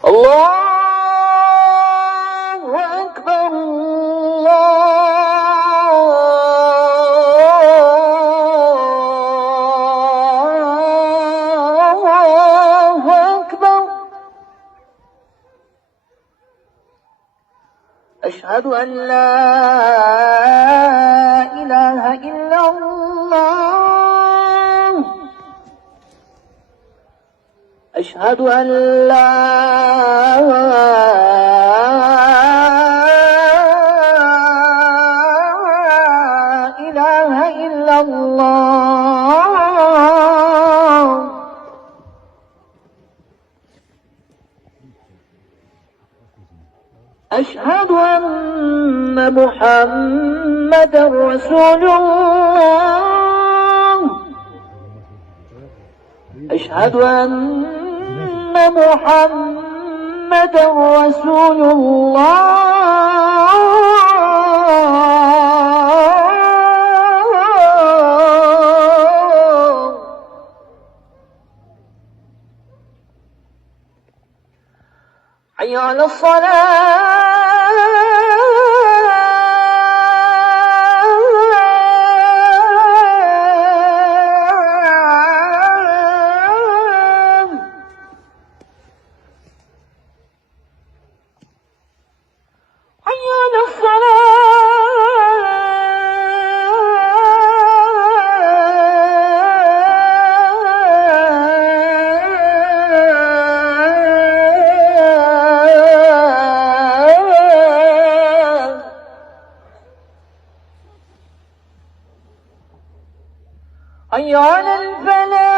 الله أكبر الله أكبر. أشهد أن لا إله إلا الله. أشهد أن لا إله إلا الله. أشهد أن محمدًا رسول الله. أشهد أن محمدًا رسول الله. حي على الصلاة. حي على حي على الفلاح.